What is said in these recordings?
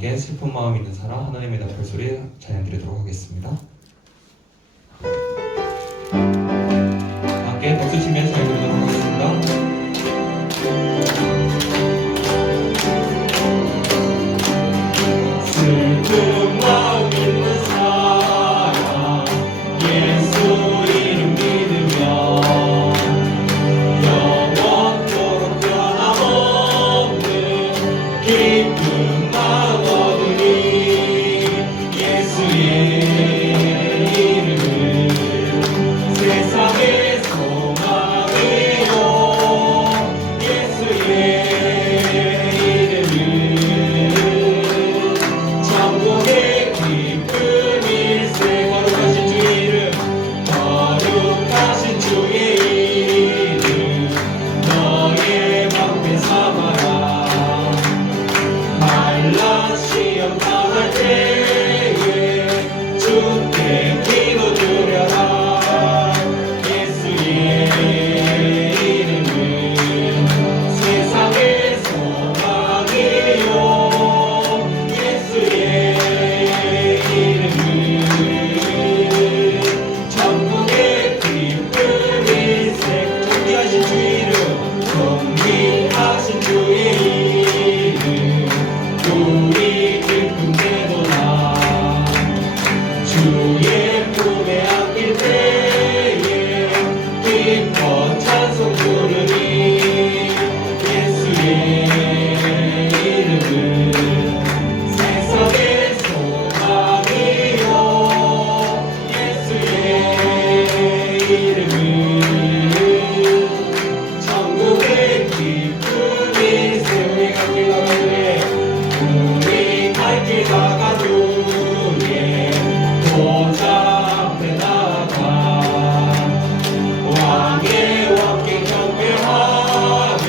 함께 슬픈 마음 있는 사람 하나님의 나팔 소리 찬양드리도록 하겠습니다. 함께 박수 치면서 찬양드리도록 하겠습니다. 슬픈 마음 있는 사람 예수 이름 믿으며 영원토록 변함없는 기쁨 마음 얻으리. 예수의 이름은 세상의 소망이요. 예수의 이름은 천국의 기쁨일세. 거룩하신 주의 이름, 거룩하신 주의 이름 너의 방패 삼아라. 환란 시험 당할 때에 주께 기도드려라. 예수의 이름은 세상의 소망이요. 예수의 이름은 천국의 기쁨일세. 존귀하신 주의 이름, 존귀하신 주의 이름 우리 기쁨 되도다. 주의 품에 안길 때에 기뻐 찬송 부르니. 예수의 이름은 세상의 소망이요. 예수의 이름은 천국의 기쁨일세. 우리 갈 길 가가두에 보좌 앞에 나가 왕의 왕께 경배하며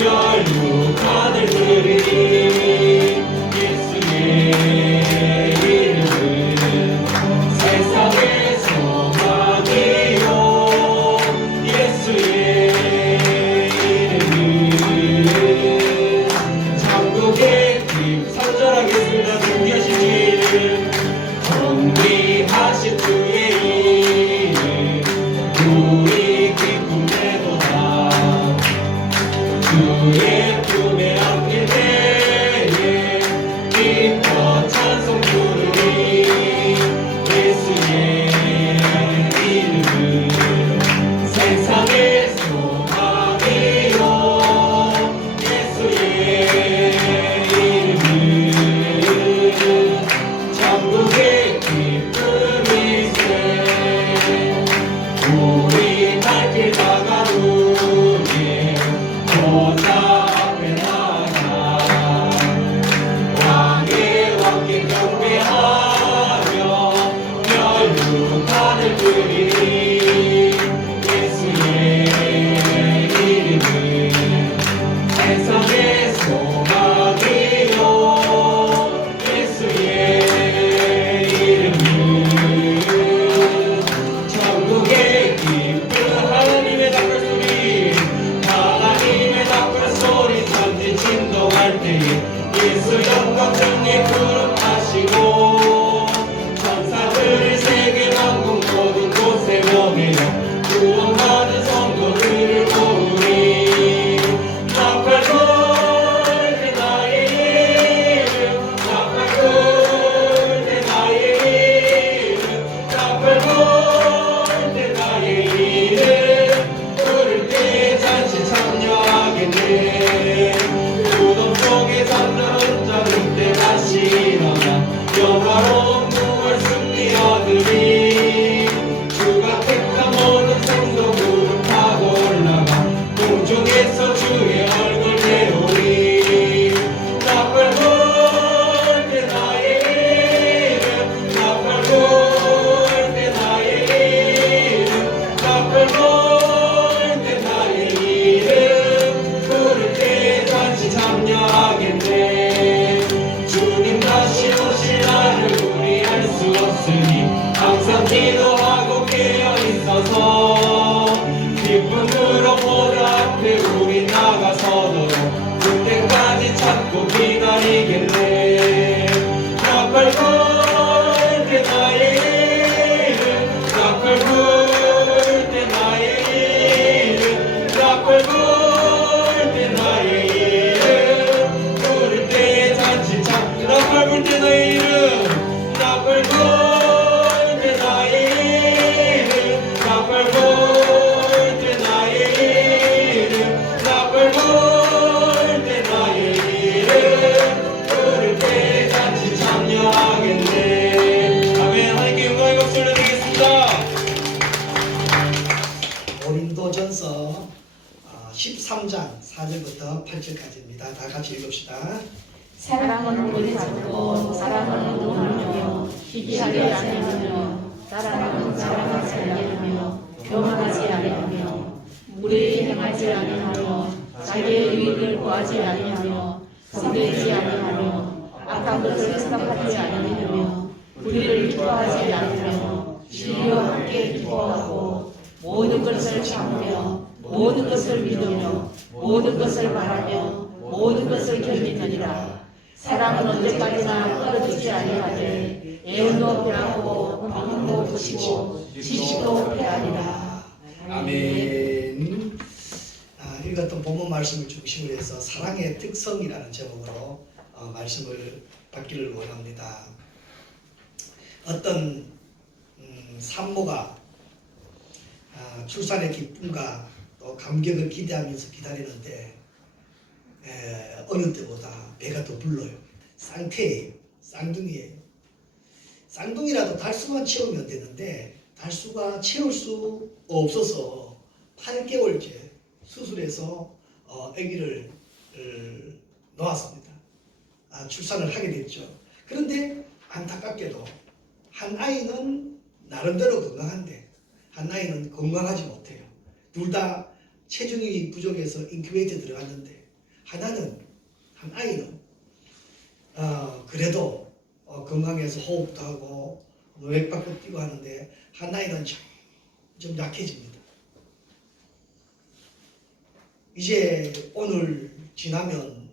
열육하늘 드리니. 예수의 이름은 세상의 소망이요. 예수의 이름은 천국의 선전하겠습니다. 존귀하신 주의 이름, 존귀하신 주의 이름 우리 기쁨 되도다. 주의 품에 안길 때에 기뻐 찬송 부르니. 예수의 이름은 세상의 소망이요. 예수의 이름은 천국의 기쁨일세. 우리 갈 길 가가두에 보좌 앞에 나가 왕의 왕께 경배하며 열육하늘 드리니. 예수의 이름은 세상의 소망이요. 예수의 이름은 천국의 기쁨. 하나님의 나팔 소리, 하나님의 나팔 1절부터 8절까지입니다. 다 같이 읽읍시다. 사랑은 오래 참고 사랑은 노하며 시기하지 아니하며 사랑은 자랑하지 아니하며 교만하지 아니하며 무례히 행하지 아니하며 자기의 유익을 구하지 아니하며 성내지 아니하며 악한 것을 생각하지 아니하며 불의를 기뻐하지 아니하며 진리와 함께 기뻐하고 모든 것을 참으며 모든 것을 믿으며 모든 것을 말하며 모든 것을 견디느니라. 사랑은 언제까지나 떨어지지 아니하되 애운도 패하고 방황도 그치고 지식도 패하리라. 아멘. 읽었던 본문 말씀을 중심으로 해서 사랑의 특성이라는 제목으로 말씀을 받기를 원합니다. 어떤 산모가 출산의 기쁨과 또 감격을 기대하면서 기다리는데 어느 때보다 배가 더 불러요. 쌍태예요. 쌍둥이에요. 쌍둥이라도 달수만 채우면 되는데 달수가 채울 수 없어서 8개월째 수술해서 아기를 놓았습니다. 출산을 하게 됐죠. 그런데 안타깝게도 한 아이는 나름대로 건강한데 한 아이는 건강하지 못해요. 둘 다 체중이 부족해서 인큐베이터에 들어갔는데 한 아이는 그래도 건강해서 호흡도 하고 맥박도 뛰고 하는데 한 아이는 좀 약해집니다. 이제 오늘 지나면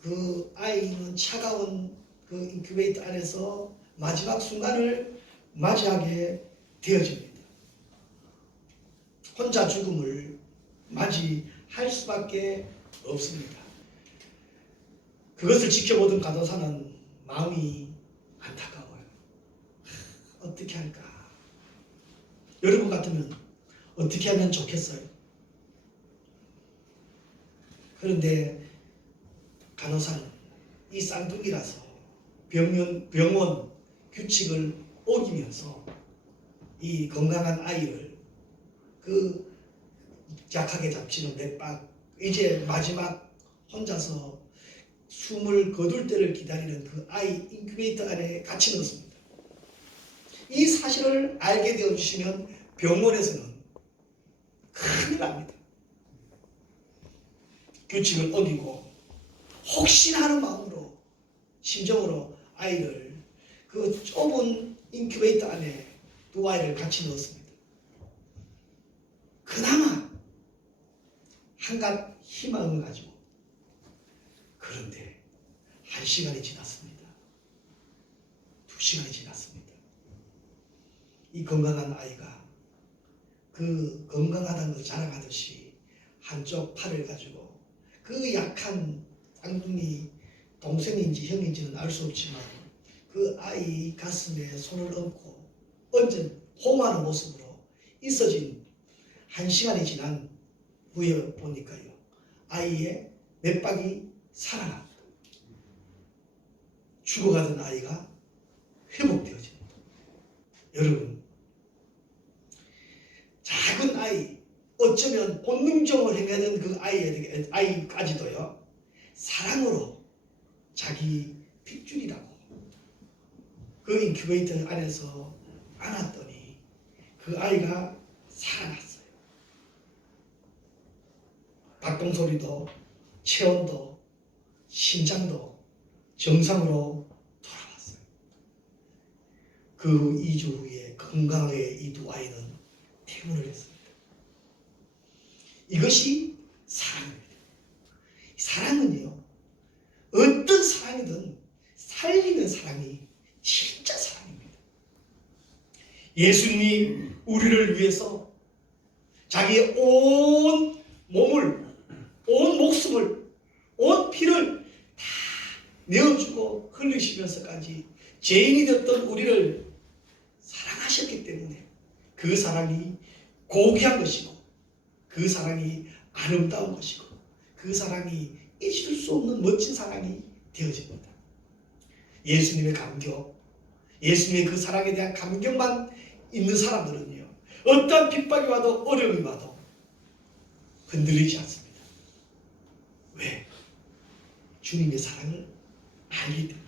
그 아이는 차가운 그 인큐베이터 안에서 마지막 순간을 맞이하게 되어집니다. 혼자 죽음을 맞이할 수밖에 없습니다. 그것을 지켜보던 간호사는 마음이 안타까워요. 어떻게 할까? 여러분 같으면 어떻게 하면 좋겠어요? 그런데 간호사는 이 쌍둥이라서 병원 규칙을 어기면서 이 건강한 아이를 그 약하게 잡히는 맥박 이제 마지막 혼자서 숨을 거둘 때를 기다리는 그 아이 인큐베이터 안에 갇혀 넣었습니다. 이 사실을 알게 되어주시면 병원에서는 큰일 납니다. 규칙을 어기고 혹시나 하는 마음으로 심정으로 아이를 그 좁은 인큐베이터 안에 두 아이를 같이 넣었습니다. 그나마 한갓 희망을 가지고 그런데 1시간이 지났습니다. 2시간이 지났습니다. 이 건강한 아이가 그 건강하다는 걸 자랑하듯이 한쪽 팔을 가지고 그 약한 쌍둥이 동생인지 형인지는 알 수 없지만 그 아이 가슴에 손을 얹고 얹은 호응하는 모습으로 있어진 1시간이 지난 후에 보니까요. 아이의 맥박이 살아납니다. 죽어가던 아이가 회복되어집니다. 여러분, 작은 아이, 어쩌면 본능적으로 행하는 그 아이까지도요, 사랑으로 자기 핏줄이라고 그 인큐베이터 안에서 안았더니 그 아이가 살아났어요. 박동소리도, 체온도, 심장도 정상으로 돌아왔어요. 그 2주 후에 건강하게 이 두 아이는 퇴원을 했습니다. 이것이 사랑입니다. 사랑은요, 어떤 사랑이든 살리는 사랑이 진짜 사랑입니다. 예수님이 우리를 위해서 자기의 온 몸을, 온 목숨을, 온 피를 다 내어주고 흘리시면서까지 죄인이 됐던 우리를 사랑하셨기 때문에 그 사랑이 고귀한 것이고 그 사랑이 아름다운 것이고 그 사랑이 잊을 수 없는 멋진 사랑이 되어집니다. 예수님의 감격, 예수님의 그 사랑에 대한 감격만 있는 사람들은요, 어떠한 핍박이 와도 어려움이 와도 흔들리지 않습니다. 주님의 사랑을 알기 때문에.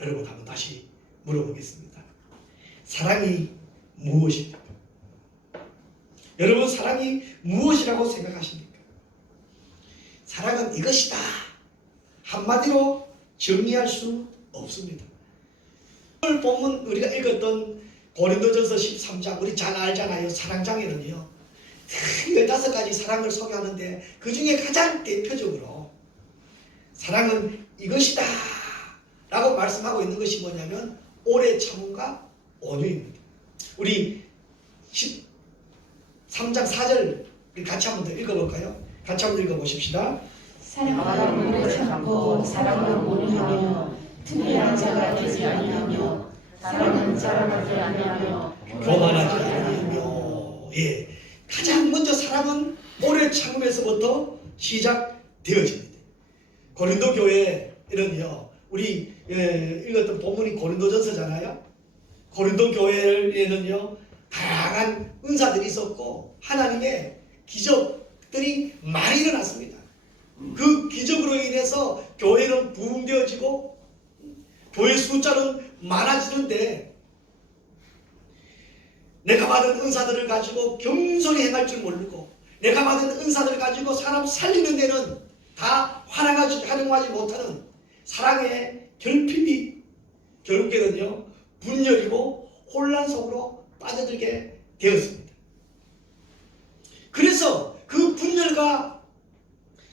여러분 한번 다시 물어보겠습니다. 사랑이 무엇입니까? 여러분 사랑이 무엇이라고 생각하십니까? 사랑은 이것이다. 한마디로 정리할 수 없습니다. 오늘 본문 우리가 읽었던 고린도전서 13장 우리 잘 알잖아요. 사랑장에는요 15가지 사랑을 소개하는데 그 중에 가장 대표적으로 사랑은 이것이다 라고 말씀하고 있는 것이 뭐냐면 오래 참음과 온유입니다. 우리 13장 4절 우리 같이 한번 더 읽어볼까요? 같이 한번 읽어보십시다. 사랑은 오래 참고 사랑은 온유하며 특별한 자가 되지 아니하며 사랑은 자랑하지 아니하며 교만하지 아니하며. 예, 가장 먼저 사랑은 오래 참음에서부터 시작되어집니다. 고린도 교회에는요 우리 읽었던 본문이 고린도전서잖아요. 고린도 교회에는요 다양한 은사들이 있었고 하나님의 기적들이 많이 일어났습니다. 그 기적으로 인해서 교회는 부흥되어지고 교회 숫자는 많아지는데 내가 받은 은사들을 가지고 겸손히 행할 줄 모르고 내가 받은 은사들을 가지고 사람 살리는 데는 다 활용하지 못하는 사랑의 결핍이 결국에는요 분열이고 혼란 속으로 빠져들게 되었습니다. 그래서 그 분열과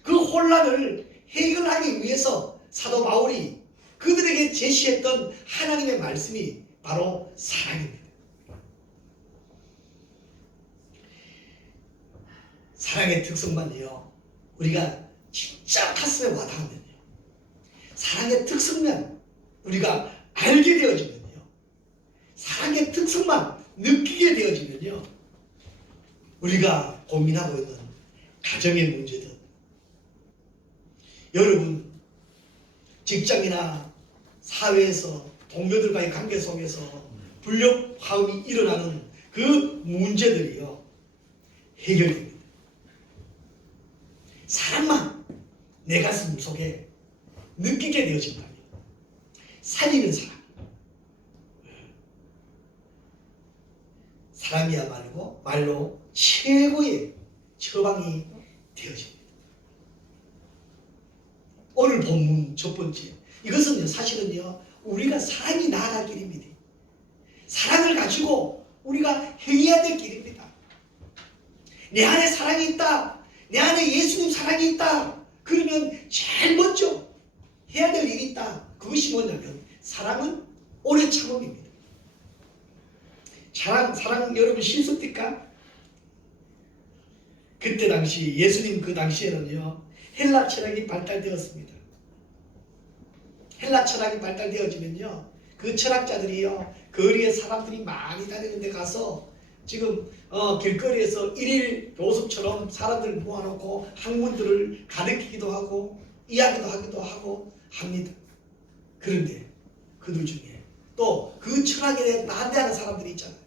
그 혼란을 해결하기 위해서 사도 바울이 그들에게 제시했던 하나님의 말씀이 바로 사랑입니다. 사랑의 특성만요 우리가 진짜 가슴에 와닿으면요 사랑의 특성만 우리가 알게 되어지면요 사랑의 특성만 느끼게 되어지면요 우리가 고민하고 있는 가정의 문제든 여러분 직장이나 사회에서 동료들과의 관계 속에서 불협화음이 일어나는 그 문제들이요 해결됩니다. 사랑만 내 가슴 속에 느끼게 되어진다면 살리는 사랑이야말로 말로 최고의 처방이 되어집니다. 오늘 본문 첫 번째 이것은요 사실은요 우리가 사랑이 나아갈 길입니다. 사랑을 가지고 우리가 행해야 될 길입니다. 내 안에 사랑이 있다. 내 안에 예수님 사랑이 있다. 그러면 제일 먼저 해야 될 일이 있다. 그것이 뭐냐면 사랑은 오래 참음입니다. 사랑 여러분 실습니까? 그때 당시 예수님 그 당시에는요 헬라 철학이 발달되었습니다. 헬라 철학이 발달되어지면요 그 철학자들이요 거리에 사람들이 많이 다니는 데 가서 지금 길거리에서 일일 교습처럼 사람들을 모아놓고 학문들을 가르치기도 하고 이야기도 하기도 하고 합니다. 그런데 그들 중에 또 그 철학에 대해 반대하는 사람들이 있잖아요.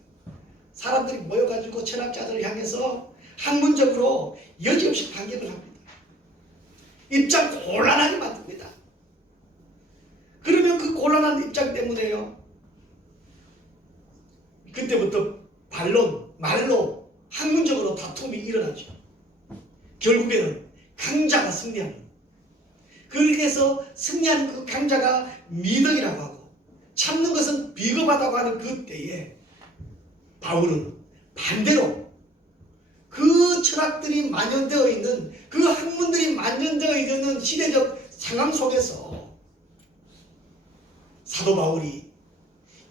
사람들이 모여가지고 철학자들을 향해서 학문적으로 여지없이 반격을 합니다. 입장 곤란하게 만듭니다. 그러면 그 곤란한 입장 때문에요 그때부터 말로 학문적으로 다툼이 일어나죠. 결국에는 강자가 승리하는 그렇게 해서 승리하는 그 강자가 미덕이라고 하고 참는 것은 비겁하다고 하는 그 때에 바울은 반대로 그 철학들이 만연되어 있는 그 학문들이 만연되어 있는 시대적 상황 속에서 사도 바울이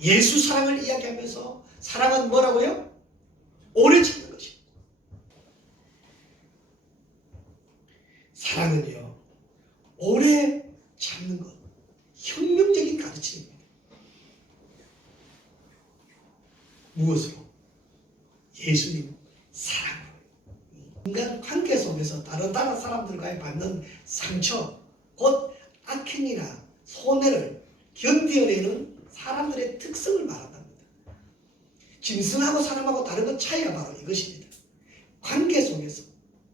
예수 사랑을 이야기하면서 사랑은 뭐라고요? 오래 참는 것입니다. 사랑은요 오래 참는 것 혁명적인 가르침입니다. 무엇으로? 예수님 사랑으로. 인간 관계 속에서 다른 사람들과의 받는 상처 곧 악행이나 손해를 견뎌내는 사람들의 특성을 말한답니다. 짐승하고 사람하고 다른 것 차이가 바로 이것입니다. 관계 속에서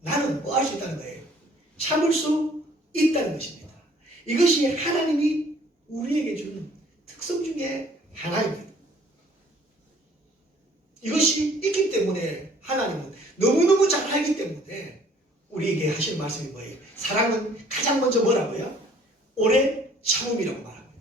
나는 뭐 할 수 있다는 거예요. 참을 수 있다는 것입니다. 이것이 하나님이 우리에게 주는 특성 중에 하나입니다. 이것이 있기 때문에 하나님은 너무너무 잘 알기 때문에 우리에게 하시는 말씀이 뭐예요? 사랑은 가장 먼저 뭐라고요? 오래 참음이라고 말합니다.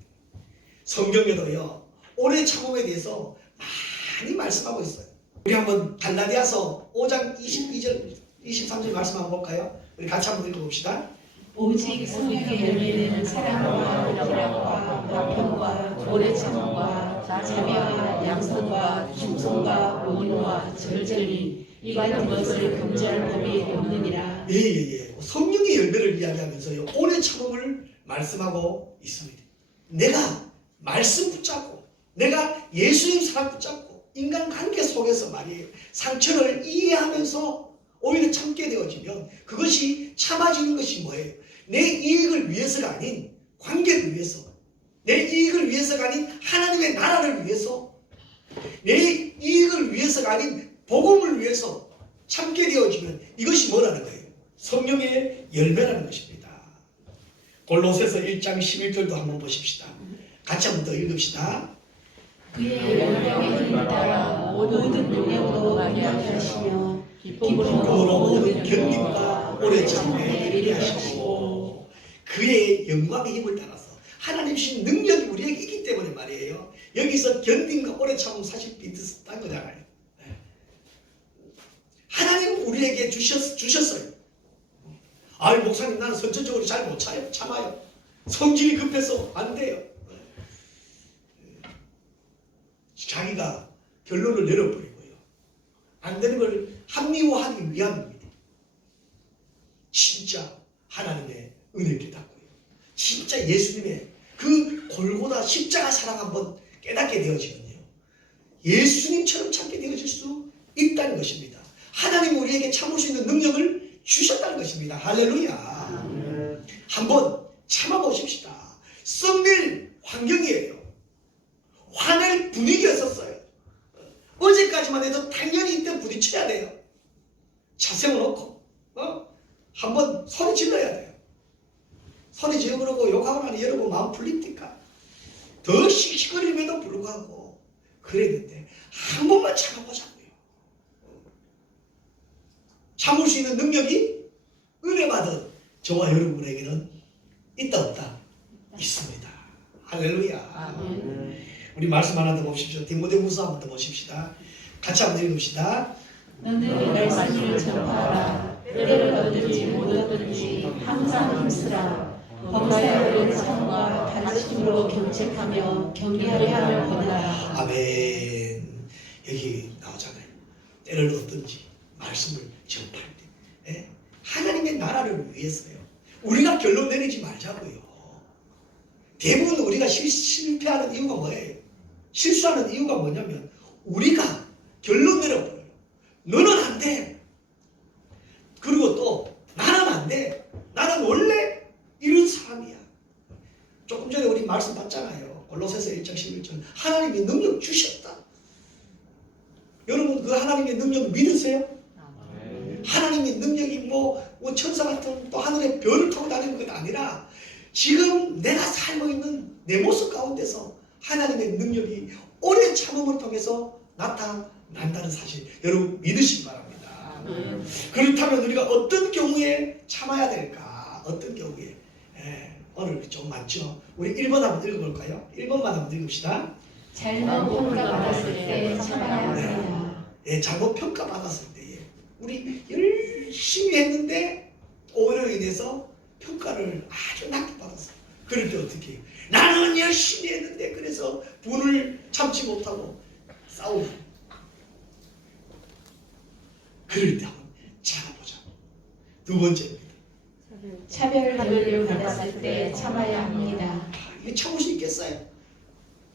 성경에도요, 오래 참음에 대해서 많이 말씀하고 있어요. 우리 한번 갈라디아서 5장 22절, 23절 말씀 한번 볼까요? 우리 같이 한번 읽어봅시다. 오직 성령의 열매는 사랑과 희락과 화평과 오래 참음과 자비와 양선과 충성과 온유와 절제니 이 같은 것을 금지할 법이 없느니라. 예. 성령의 열매를 이야기하면서요, 오래 참음을 말씀하고 있습니다. 내가 말씀 붙잡고, 내가 예수님 사랑 붙잡고, 인간관계 속에서 말이에요, 상처를 이해하면서 오히려 참게 되어지면 그것이 참아지는 것이 뭐예요? 내 이익을 위해서가 아닌 관계를 위해서, 내 이익을 위해서가 아닌 하나님의 나라를 위해서, 내 이익을 위해서가 아닌 복음을 위해서 참게 되어지면 이것이 뭐라는 거예요? 성령의 열매라는 것입니다. 골로새서 1장 11절도 한번 보십시다. 같이 한번 더 읽읍시다. 그의 영광의 힘을 따라 모든 능력으로 많이 하시며 기쁨으로 모든 견딤과 오래 참음에 이르게 하시고, 그의 영광의 힘을 따라서 하나님 주신 능력이 우리에게 있기 때문에 말이에요. 여기서 견딤과 오래 참음 사실 비슷한 거잖아요. 하나님 우리에게 주셨어요. 아이 목사님, 나는 선천적으로 잘 못 참아요. 성질이 급해서 안 돼요. 자기가 결론을 내려버리고요, 안 되는 걸 합리화하기 위함입니다. 진짜 하나님의 은혜를 깨닫고요, 진짜 예수님의 그 골고다 십자가 사랑 한번 깨닫게 되어지면요, 예수님처럼 참게 되어질 수 있다는 것입니다. 하나님이 우리에게 참을 수 있는 능력을 주셨다는 것입니다. 할렐루야. 한번 참아보십시다. 썩낼 환경이에요. 화낼 분위기였었어요. 어제까지만 해도 당연히 이때 부딪혀야 돼요. 차 세워놓고 한번 소리 질러야 돼요. 소리 지르고 욕하고 나니 여러분 마음 풀립니까? 더 씩씩거림에도 불구하고 그랬는데 한 번만 참아보자고요. 참을 수 있는 능력이 은혜 받은 저와 여러분에게는 있다 없다? 있습니다. 할렐루야. 우리 말씀 하나 더 보십시오. 디모데후서 한번 더 보십시다. 같이 한번 읽읍시다. 너는 말씀을 전파하라. 때를 얻든지 못 얻든지 항상 힘쓰라. 범사에 참과 단심으로 경책하며 경계하려 함을 권하라. 아멘. 여기 나오잖아요. 때를 얻든지 말씀을 전파할 때, 하나님의 나라를 위해서요. 우리가 결론 내리지 말자고요. 대부분 우리가 실패하는 이유가 뭐예요? 실수하는 이유가 뭐냐면 우리가 결론 내려버려요. 너는 안 돼. 그리고 또 나는 안 돼. 나는 원래 이런 사람이야. 조금 전에 우리 말씀 봤잖아요. 골로새서 1장 11절. 하나님이 능력 주셨다. 여러분 그 하나님의 능력 믿으세요? 하나님의 능력이 뭐 천사 같은 또 하늘의 별을 타고 다니는 것 아니라 지금 내가 살고 있는 내 모습 가운데서 하나님의 능력이 오래 참음을 통해서 나타난다는 사실 여러분 믿으시기 바랍니다. 그렇다면 우리가 어떤 경우에 참아야 될까? 어떤 경우에? 오늘 좀 많죠? 우리 1번 한번 읽어볼까요? 1번만 한번 읽읍시다. 잘못 평가받았을 때 참아야 합니다. 잘못 평가받았을 때에 우리 열심히 했는데 오히려 인해서 평가를 아주 낮게 받았어요. 그럴 때 어떻게 해요? 나는 열심히 했는데 그래서 분을 참지 못하고 싸우고, 그럴 때 한번 참아보자. 두 번째입니다. 차별을 받았을 때 참아야 합니다. 이게 참을 수 있겠어요?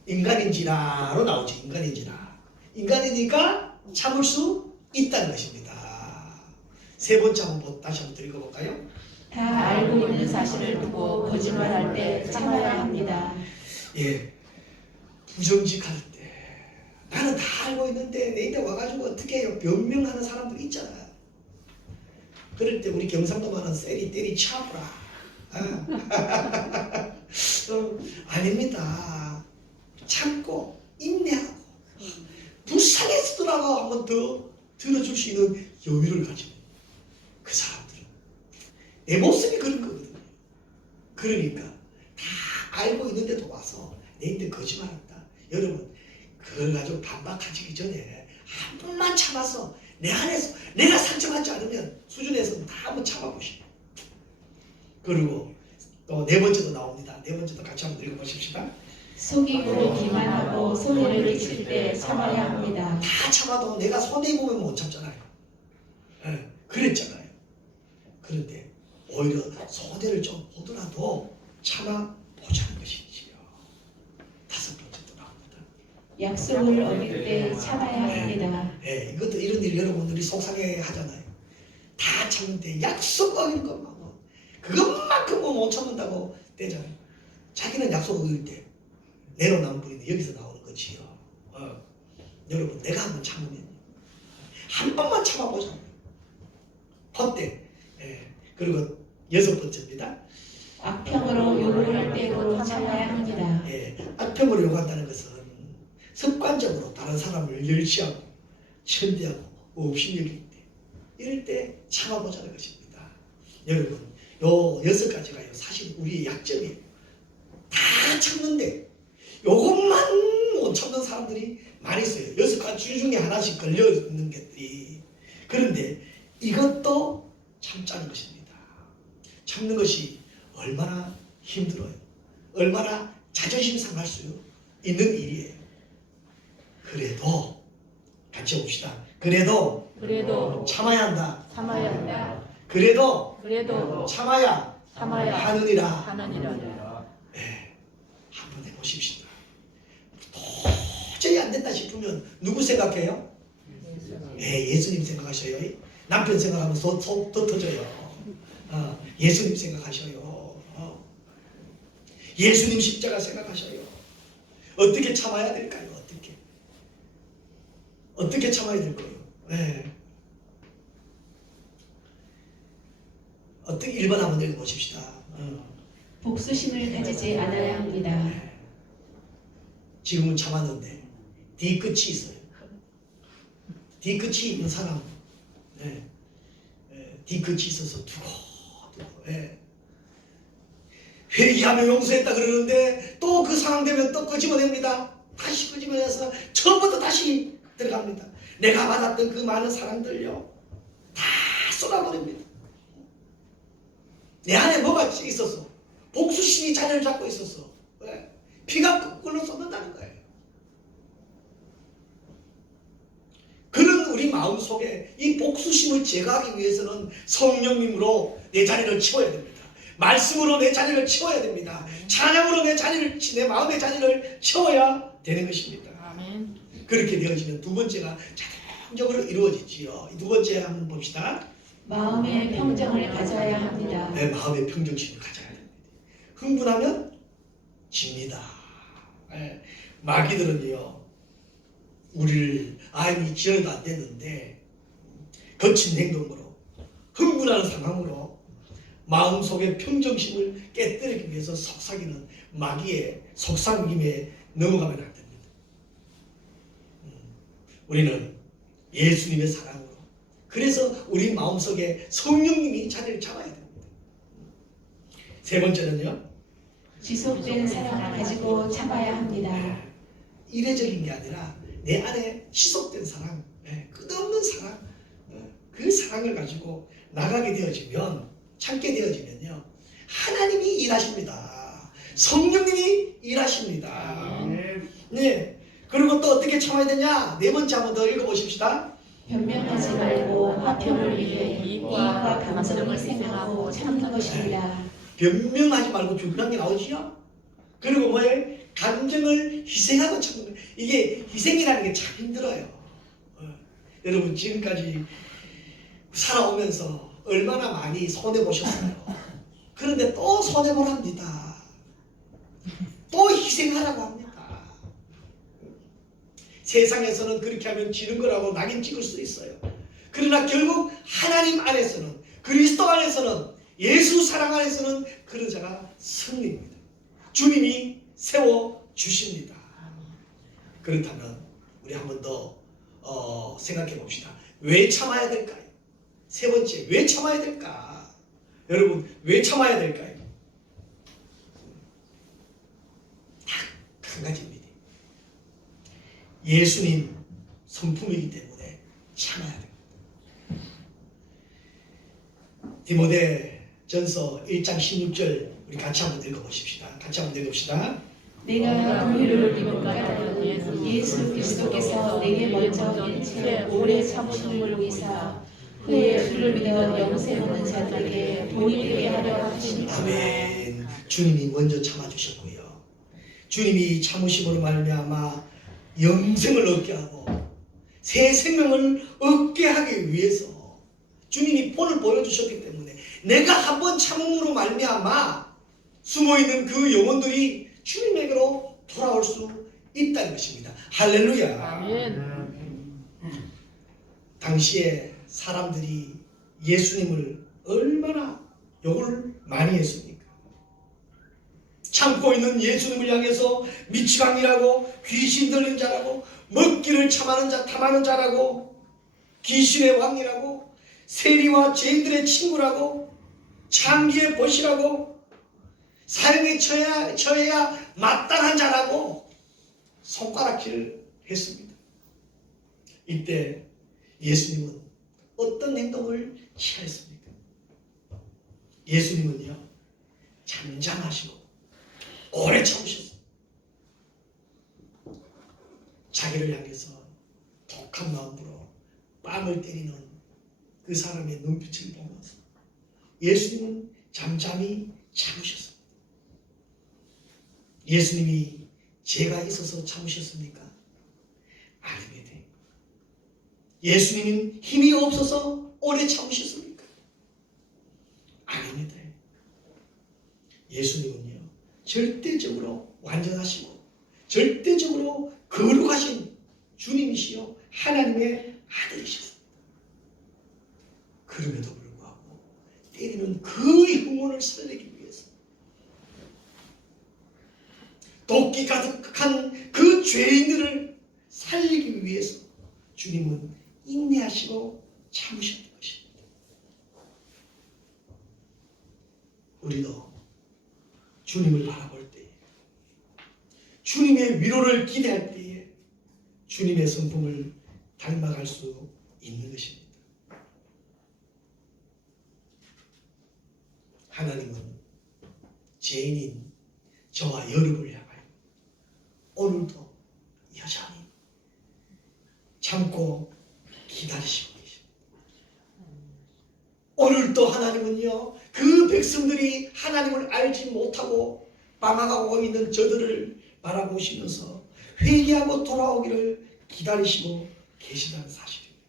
인간인지라로 나오지. 인간이니까 참을 수 있다는 것입니다. 세 번째 한번 다시 한번 읽어볼까요? 다 알고 있는 사실을 두고 거짓말할 때 참아야 합니다. 부정직할 때 나는 다 알고 있는데 내한테 와가지고 어떻게 해요? 변명하는 사람들이 있잖아요. 그럴 때 우리 경상도 말은 세리 때리 차보라. 아닙니다. 참고 인내하고 불쌍해서더라도 한번 더 들어줄 수 있는 여유를 가지고 그 사람들은 내 모습이 그런 거거든요. 그러니까 다 알고 있는데도 와서 내한테 거짓말한다. 여러분 그걸 가지고 반박하기 전에 한 번만 참아서 내 안에서 내가 상처받지 않으면 수준에서 다 한번 참아보시고 그리고 또 네 번째도 나옵니다. 네 번째도 같이 한번 읽어보십시다. 속이고 기만하고 손해를 끼칠 때 참아야 합니다. 다 참아도 내가 손해보면 못 참잖아요. 예, 그랬잖아요. 그런데 오히려 손해를 좀 보더라도 참아보자는 것이지요. 다섯 번째도 나옵니다. 약속을 어길 때 참아야 합니다. 예, 이것도 이런 일 여러분들이 속상해 하잖아요. 다 참는데 약속 어긴 것만 그것만큼은 못 참는다고 되잖아요. 자기는 약속 어길 때 내로남불 분인데 여기서 나오는 거지요. 여러분 내가 한번 참으면 한 번만 참아보자. 그때 그리고 여섯 번째입니다. 악평으로 욕을 할 때도 참아야 합니다. 악평으로 욕한다는 것은 습관적으로 다른 사람을 멸시하고 천대하고 업신여길 때 이럴 때 참아보자는 것입니다. 여러분 요 여섯 가지가요 사실 우리의 약점이에요. 다 참는데 요것만 못 참는 사람들이 많이 있어요. 여섯 가지 중에 하나씩 걸려 있는 것들이. 그런데 이것도 참자는 것입니다. 참는 것이 얼마나 힘들어요. 얼마나 자존심 상할 수 있는 일이에요. 그래도 같이 봅시다. 그래도 참아야 한다. 참아야 한다. 그래도 참아야 하느니라. 하느니라. 한번 해보십시다. 도저히 안 된다 싶으면 누구 생각해요? 예수님 생각하셔요. 남편 생각하면 속 더 터져요. 예수님 생각하셔요. 예수님 십자가 생각하셔요. 어떻게 참아야 될까요? 어떻게 참아야 될까요? 어떻게 1번 한번 읽어보십시다. 복수심을 가지지 않아야 합니다. 지금은 참았는데 뒤끝이 있어요. 뒤끝이 있는 사람, 뒤끝이 있어서 두고 회개하며 용서했다 그러는데 또 그 상황 되면 또 끄집어냅니다. 다시 끄집어내서 처음부터 다시 들어갑니다. 내가 받았던 그 많은 사랑들요 다 쏟아버립니다. 내 안에 뭐가 있었어? 복수심이 자리를 잡고 있었어. 왜? 피가 거꾸로 쏟는다는 거예요. 그런 우리 마음 속에 이 복수심을 제거하기 위해서는 성령님으로 내 자리를 채워야 됩니다. 말씀으로 내 자리를 채워야 됩니다. 찬양으로 내 마음의 자리를 채워야 되는 것입니다. 아멘. 그렇게 되어지면 두 번째가 자동적으로 이루어지지요. 두 번째 한번 봅시다. 마음의 평정을 가져야 합니다. 내 마음의 평정심을 가져야 됩니다. 흥분하면 집니다. 마귀들은요, 우리를 이미 지어도 안 됐는데 거친 행동으로 흥분하는 상황으로 마음속의 평정심을 깨뜨리기 위해서 속삭이는 마귀의 속삭임에 넘어가면 안 됩니다. 우리는 예수님의 사랑으로, 그래서 우리 마음속에 성령님이 자리를 잡아야 됩니다. 세 번째는요, 지속된 사랑을 가지고 참아야 합니다. 이례적인 게 아니라 내 안에 지속된 사랑, 끝없는 사랑, 그 사랑을 가지고 나가게 되어지면, 참게 되어지면요, 하나님이 일하십니다. 성령님이 일하십니다. 네. 그리고 또 어떻게 참아야 되냐? 네 번째 한번 더 읽어보십시다. 변명하지 말고 화평을 위해 이익과 감정을 생각하고 참는 것입니다. 변명하지 말고 죽으라는 게 나오지요. 그리고 뭐예요? 감정을 희생하고 참는 거예요. 이게 희생이라는 게 참 힘들어요. 여러분 지금까지 살아오면서 얼마나 많이 손해보셨어요. 그런데 또 손해보랍니다. 또 희생하라고 합니다. 세상에서는 그렇게 하면 지는 거라고 낙인 찍을 수 있어요. 그러나 결국 하나님 안에서는, 그리스도 안에서는 예수 사랑 안에서는 그런 자가 승리입니다. 주님이 세워주십니다. 그렇다면 우리 한 번 더 생각해 봅시다. 왜 참아야 될까요? 세 번째, 왜 참아야 될까? 여러분, 왜 참아야 될까요? 딱 한 가지입니다. 예수님 성품이기 때문에 참아야 됩니다. 디모데전서 1장 16절 우리 같이 한번 읽어보십시다. 같이 한번 읽읍시다. 내가 너희를 믿음 같다는 예수 그리스도께서 내게 먼저 일체 오래 참으심을 위사 후에 주를 믿어 영생 없는 자들에게 본이되게 하려 하시니라. 아멘. 주님이 먼저 참아주셨고요. 주님이 참으심으로 말미암아 영생을 얻게 하고 새 생명을 얻게 하기 위해서 주님이 본을 보여주셨기 때문에 내가 한번 참음으로 말미암아 숨어있는 그 영혼들이 주님에게로 돌아올 수 있다는 것입니다. 할렐루야. 아멘. 당시에 사람들이 예수님을 얼마나 욕을 많이 했습니까? 참고 있는 예수님을 향해서 미치광이라고, 귀신 들린 자라고, 먹기를 참하는 자, 탐하는 자라고, 귀신의 왕이라고, 세리와 죄인들의 친구라고, 창기의 벗이라고, 사형에 처해야 마땅한 자라고 손가락질을 했습니다. 이때 예수님은 어떤 행동을 취하였습니까? 예수님은요, 잠잠하시고 오래 참으셨어요. 자기를 향해서 독한 마음으로 뺨을 때리는 그 사람의 눈빛을 보면서 예수님은 잠잠히 참으셨습니다. 예수님이 죄가 있어서 참으셨습니까? 아닙니다. 예수님은 힘이 없어서 오래 참으셨습니까? 아닙니다. 예수님은요, 절대적으로 완전하시고 절대적으로 거룩하신 주님이시요 하나님의 아들이셨습니다. 그럼에도 불구하고 때리는 그 흉원을 살리기 위해서, 도끼 가득한 그 죄인들을 살리기 위해서 주님은 인내하시고 참으셨던 것입니다. 우리도 주님을 바라볼 때에, 주님의 위로를 기대할 때에 주님의 성품을 닮아갈 수 있는 것입니다. 하나님은 죄인인 저와 여러분을 향하여 오늘도 여전히 참고 기다리시고 계십니다. 오늘도 하나님은요, 그 백성들이 하나님을 알지 못하고 방황하고 있는 저들을 바라보시면서 회개하고 돌아오기를 기다리시고 계시다는 사실입니다.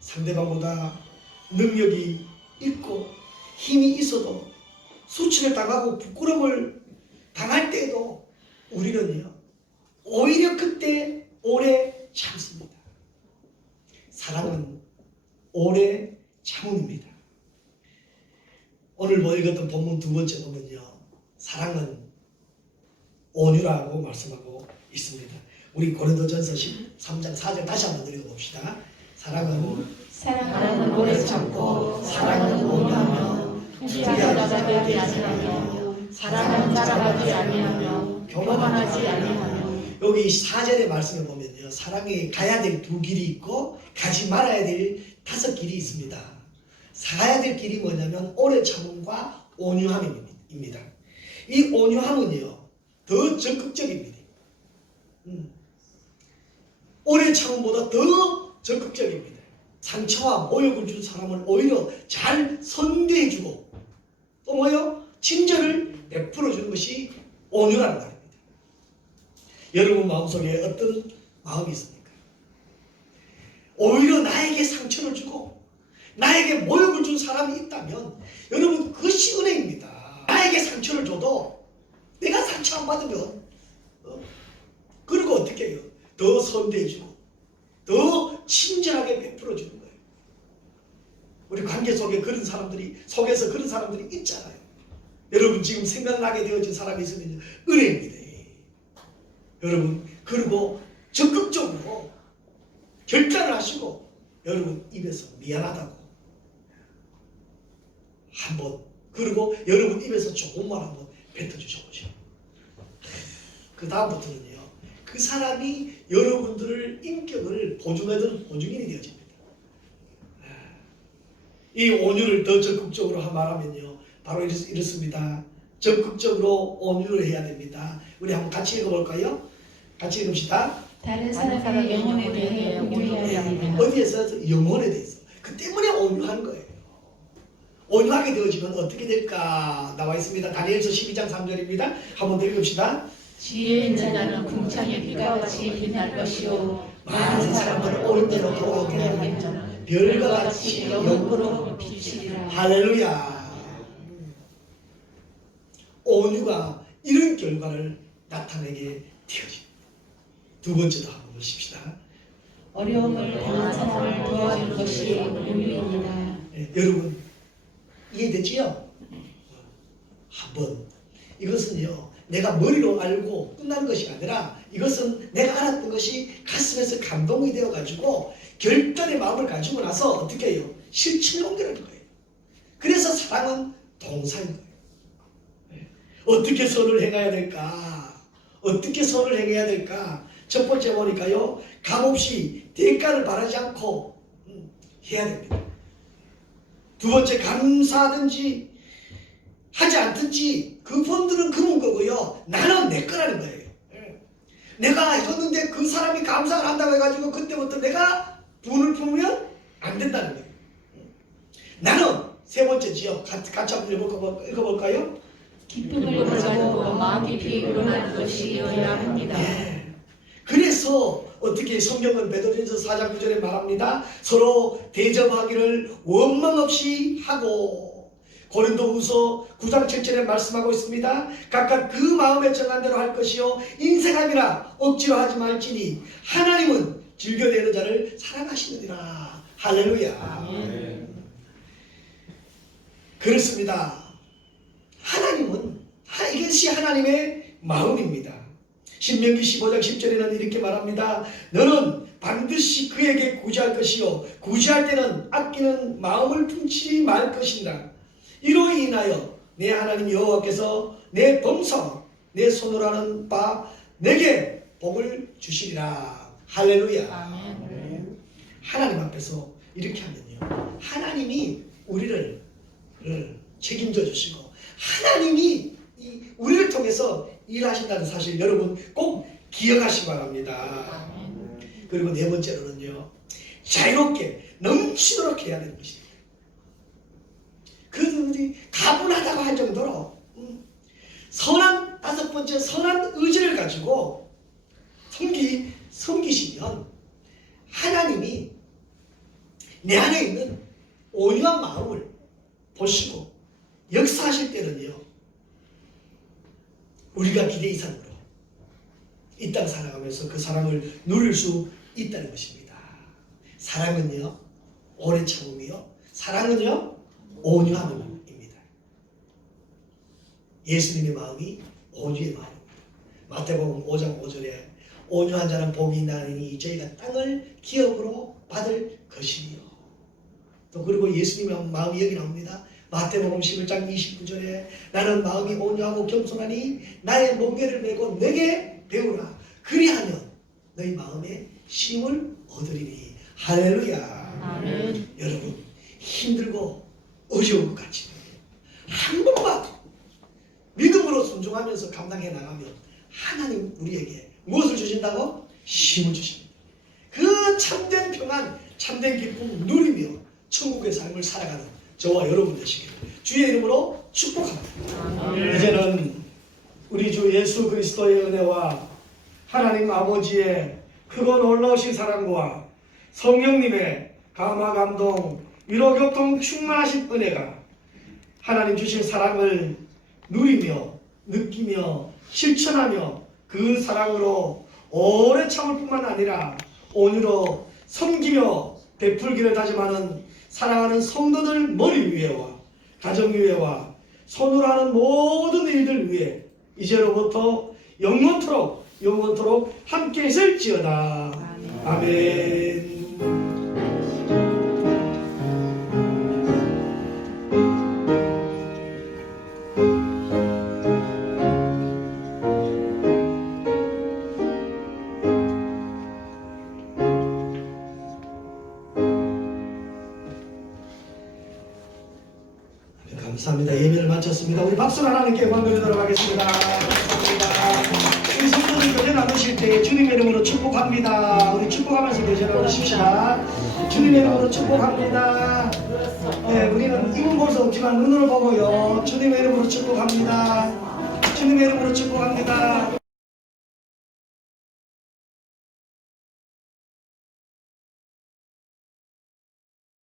상대방보다 능력이 있고 힘이 있어도 수치를 당하고 부끄러움을 당할 때에도 우리는요, 오히려 그때 오래 참습니다. 사랑은 오래 참음입니다. 오늘 읽었던 본문 두 번째 보면요, 사랑은 온유라고 말씀하고 있습니다. 우리 고린도전서 13장 4절 다시 한번 읽어봅시다. 사랑은 오래 참고 사랑은 온유하며 투지하지 아니하며 사랑은 자랑하지 아니하며 교만하지 아니하며. 여기 4절의 말씀을 보면요, 사랑에 가야 될 두 길이 있고 가지 말아야 될 5 길이 있습니다. 가야 될 길이 뭐냐면 오래 참음과 온유함입니다. 이 온유함은요, 더 적극적입니다. 오래 참음보다 더 적극적입니다. 상처와 모욕을 준 사람을 오히려 잘 선대해주고 또 뭐요? 친절을 베풀어주는 것이 온유라는 말입니다. 여러분 마음속에 어떤 마음이 있습니까? 오히려 나에게 상처를 주고 나에게 모욕을 준 사람이 있다면 여러분, 그것이 은혜입니다. 나에게 상처를 줘도 내가 상처 안 받으면 그리고 어떻게 해요? 더 선대해주고 더 친절하게 베풀어주는 거예요. 우리 관계 속에 그런 사람들이 속에서 그런 사람들이 있잖아요. 여러분 지금 생각나게 되어진 사람이 있으면 은혜입니다. 여러분 그리고 적극적으로 결단을 하시고 여러분 입에서 미안하다고 한번 그리고 여러분 입에서 조금만 한번 뱉어주셔보죠. 그 다음부터는요 그 사람이 여러분들을 인격을 보증하던 보증인이 되어집니다. 이 온유를 더 적극적으로 말하면요 바로 이렇습니다. 적극적으로 온유를 해야 됩니다. 우리 한번 같이 읽어볼까요? 같이 읽읍시다. 다른 사람의 영혼에 대해 온유해야 합니다. 어디에서? 영혼에 대해서. 그 때문에 온유한 거예요. 온유하게 되어지면 어떻게 될까? 나와 있습니다. 다니엘서 12장 3절입니다. 한번 더 읽읍시다. 지혜 있는 자는 궁창의 빛과 같이 빛날 것이요 많은 사람을 옳은 대로 돌아오게 하겠죠. 별과 같이 영으로 비치리라. 할렐루야. 온유가 이런 결과를 나타내게 되어집니다. 두 번째도 한번 보십시다. 어려움을 당한 사람을 도와주는 것이 온유입니다. 여러분 이해되지요? 한번 이것은요 내가 머리로 알고 끝난 것이 아니라 이것은 내가 알았던 것이 가슴에서 감동이 되어 가지고 결단의 마음을 가지고 나서 어떻게 해요? 실천에 옮기는 거예요. 그래서 사랑은 동사인 거예요. 어떻게 선을 행해야 될까? 어떻게 선을 행해야 될까? 첫 번째 보니까요 값없이 대가를 바라지 않고 해야 됩니다. 두 번째 감사하든지 하지 않든지 그분들은 그분 거고요 나는 내 거라는 거예요. 내가 해줬는데 그 사람이 감사를 한다고 해가지고 그때부터 내가 분을 품으면 안 된다는 거예요. 나는 세 번째지요. 같이 한번 읽어볼까요? 기쁨을 가지고 마음 깊이 우러나는 것이어야 합니다. 그래서 어떻게 성경은 베드로전서 4장 9절에 말합니다. 서로 대접하기를 원망 없이 하고 고린도후서 9장 7절에 말씀하고 있습니다. 각각 그 마음에 정한 대로 할 것이요 인색함이라 억지로 하지 말지니 하나님은 즐겨내는 자를 사랑하시느니라. 할렐루야. 그렇습니다. 하나님은 이것이 하나님의 마음입니다. 신명기 15장 10절에는 이렇게 말합니다. 너는 반드시 그에게 구제할 것이요 구제할 때는 아끼는 마음을 품지 말 것이다. 이로 인하여 내 하나님 여호와께서 내 범사와 내 손으로 하는 바 내게 복을 주시리라. 할렐루야. 아멘. 하나님 앞에서 이렇게 하면요 하나님이 우리를 책임져 주시고 하나님이 우리를 통해서 일하신다는 사실 여러분 꼭 기억하시기 바랍니다. 그리고 네 번째로는요 자유롭게 넘치도록 해야 되는 것입니다. 그들이 가분하다고 할 정도로 선한 다섯 번째 선한 의지를 가지고 섬기시면 하나님이 내 안에 있는 온유한 마음을 보시고 역사하실 때는요 우리가 기대 이상으로 이 땅 살아가면서 그 사랑을 누릴 수 있다는 것입니다. 사랑은요 오래 참음이요 사랑은요 온유함입니다. 예수님의 마음이 온유의 마음입니다. 마태복음 5장 5절에 온유한 자는 복이 있나니 저희가 땅을 기업으로 받을 것이며 또 그리고 예수님의 마음이 여기 나옵니다. 마태복음 11장 29절에 나는 마음이 온유하고 겸손하니 나의 멍에를 메고 내게 배우라. 그리하면 너희 마음에 쉼을 얻으리니. 할렐루야. 아멘. 여러분 힘들고 어려운 것 같이 한 번만 믿음으로 순종하면서 감당해 나가면 하나님 우리에게 무엇을 주신다고? 쉼을 주십니다. 그 참된 평안, 참된 기쁨 누리며 천국의 삶을 살아가는 저와 여러분 되시기를 주의 이름으로 축복합니다. 이제는 우리 주 예수 그리스도의 은혜와 하나님 아버지의 크고 놀라우신 사랑과 성령님의 감화 감동 위로 교통 충만하신 은혜가 하나님 주신 사랑을 누리며 느끼며 실천하며 그 사랑으로 오래 참을 뿐만 아니라 온유로 섬기며 베풀기를 다짐하는 사랑하는 성도들 머리 위에와 가정 위에와 손으로 하는 모든 일들 위에 이제로부터 영원토록 함께 있을지어다. 아멘. 감사합니다. 예배를 마쳤습니다. 우리 박수로 하나님께 영광 돌리도록 하겠습니다. 감사합니다. 우리 성도들 교제 나누실 때 주님의 이름으로 축복합니다. 우리 축복하면서 교제 나누십시다. 주님의 이름으로 축복합니다. 네, 우리는 입은 볼 수 없지만 눈으로 보고요. 주님의 이름으로 축복합니다. 주님의 이름으로 축복합니다.